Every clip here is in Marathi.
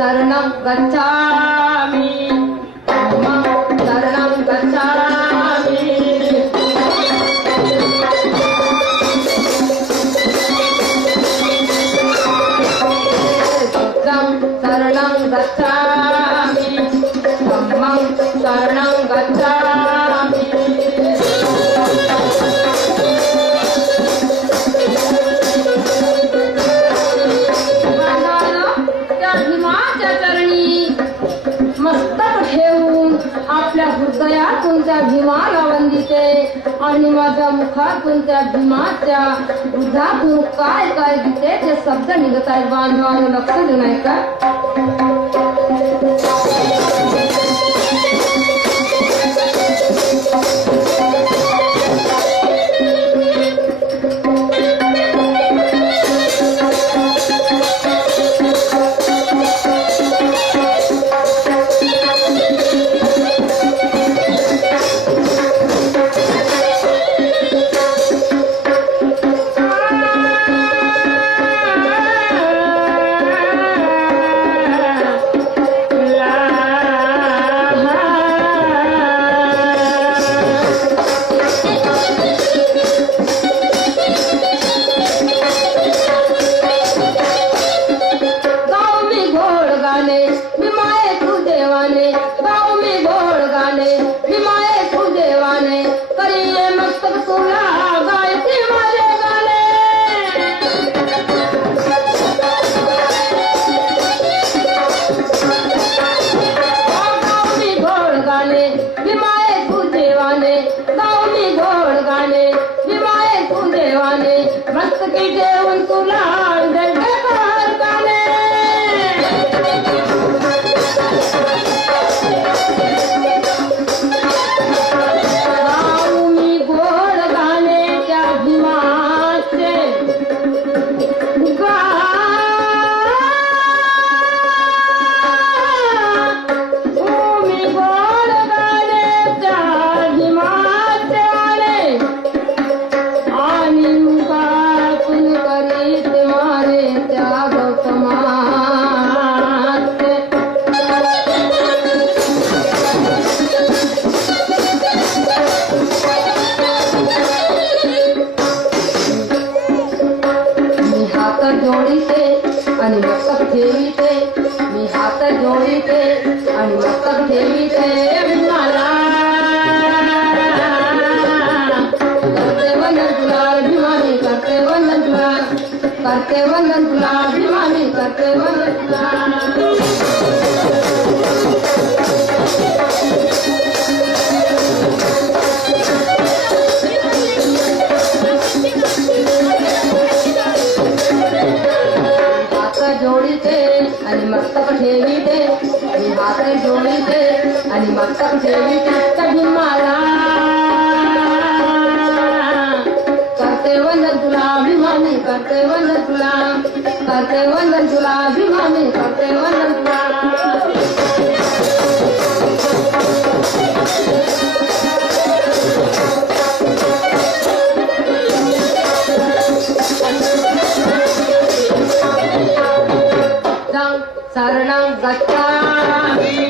शरणं गच्छामि धम्मं शरणं गच्छामि बुद्धं शरणं गच्छामि धम्मं शरणं गच्छामि आपल्या हृदयातून त्या भीमाला वंदिते आणि माझ्या मुखातून त्या भीमाच्या दुधातून काय काय गीतेचे शब्द निघत आहेत बांधवांनो लक्ष देऊ नाही का करते वंदन तुला अभिमानी करते वंदन तुला हात जोडीते आणि मस्तक ठेवीते मी हात जोडीते आणि मस्तक ठेवीते कधी मला करते वंदन तुला अभिमानी करते वंदन तुला अभिमानी करते वंदन तुला शरणं गच्छामि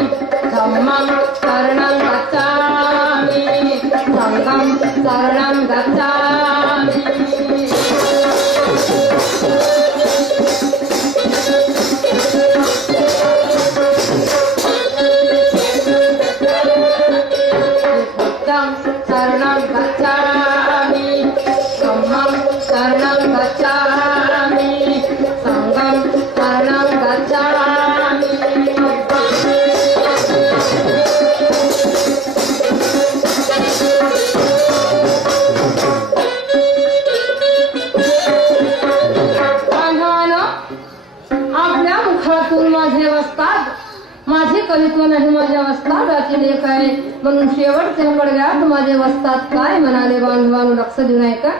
धम्मं शरणं गच्छामि संघं शरणं गच्छामि शरणं गच्छामि धम्मं शरणं गच्छामि संघं शरणं गच्छामि आपल्या मुखातून माझे वस्ताद माझे कवित्व नाही माझ्या वस्तादाची लेख आहे म्हणून शेवटच्या पडव्यात माझे वस्ताद काय म्हणाले बांधवांनो लक्ष देऊ नाही का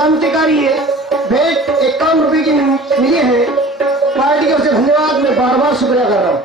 क्रांतिकारी है। भेंट 51 रुपए की मिली है। पार्टी की ओर से धन्यवाद। मैं बार बार शुक्रिया कर रहा हूँ।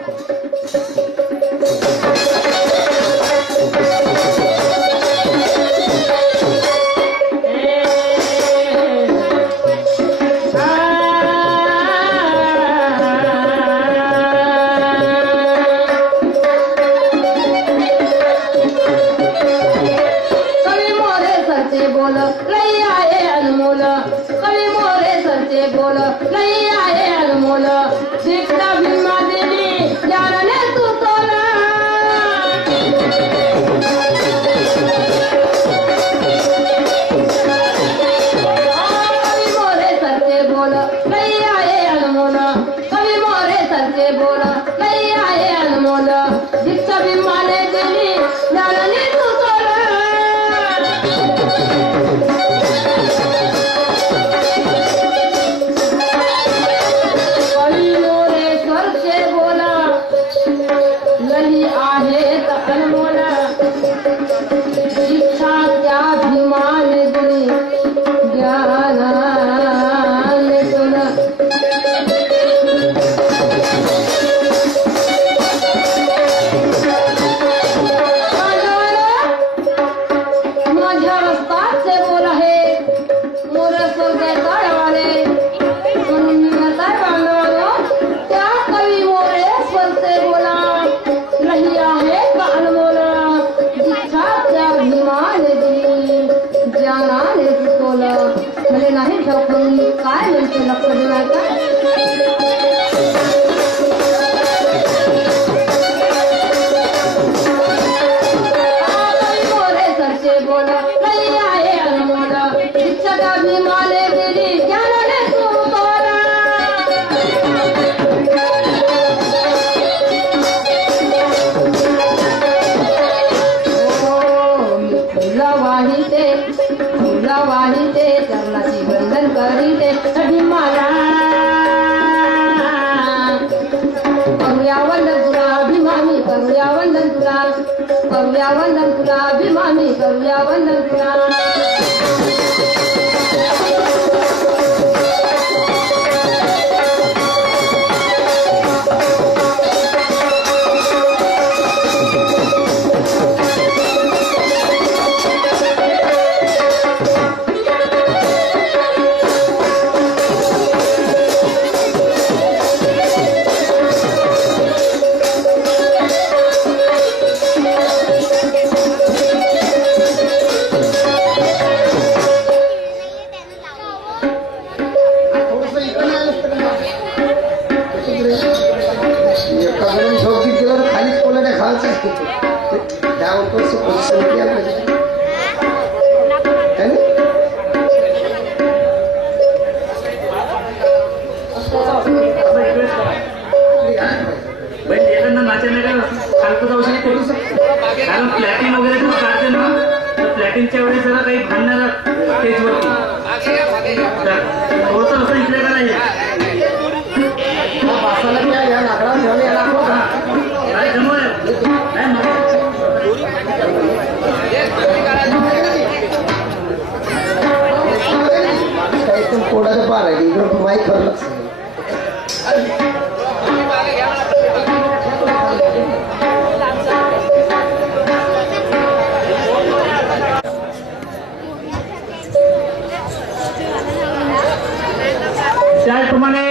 त्याचप्रमाणे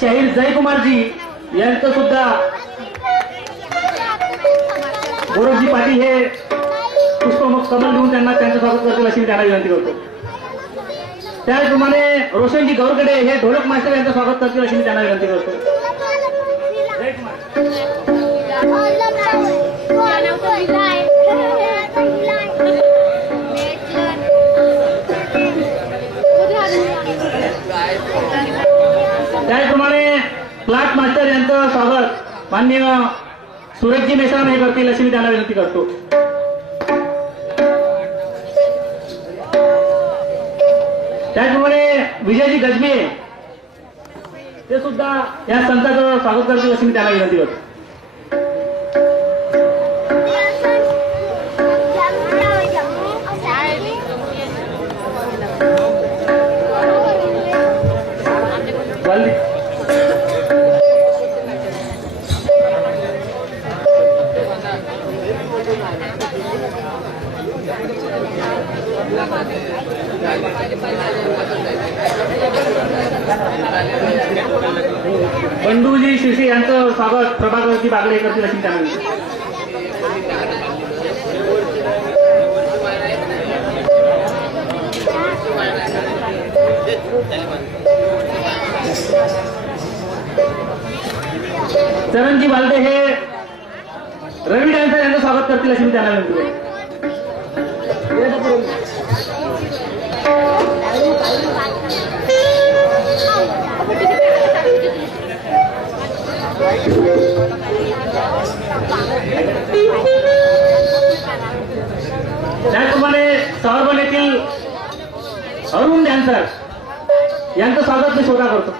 शाहीर जयकुमारजी यांचं सुद्धा गोरखजी पाटील हे पुष्पमुख कमल देऊन त्यांचं स्वागत करतील अशी त्यांना विनंती करतो. त्याचप्रमाणे रोशनजी गौरकडे हे ढोलक मास्टर यांचं स्वागत करतील अशी त्यांना विनंती करतो. त्याचप्रमाणे क्लास मास्टर यांचं स्वागत माननीय सुरेशजी मेश्राम हे करतील अशी मी त्यांना विनंती करतो. त्याचप्रमाणे विजयजी गजबे ते सुद्धा या संतांचं स्वागत करतील अशी मी त्यांना विनंती करतो. बंडूजी शिर्के यांचं स्वागत प्रभाकरजी बागडे करतील अशी त्यांना विनंती. चरणजी बालदे हे रवी डान्सर यांचं स्वागत करतील अशी मी त्यांना विनंती आहे. त्याचप्रमाणे सावरबन येथील अरुण डान्सर यांचं स्वागत मी स्वतः करतो.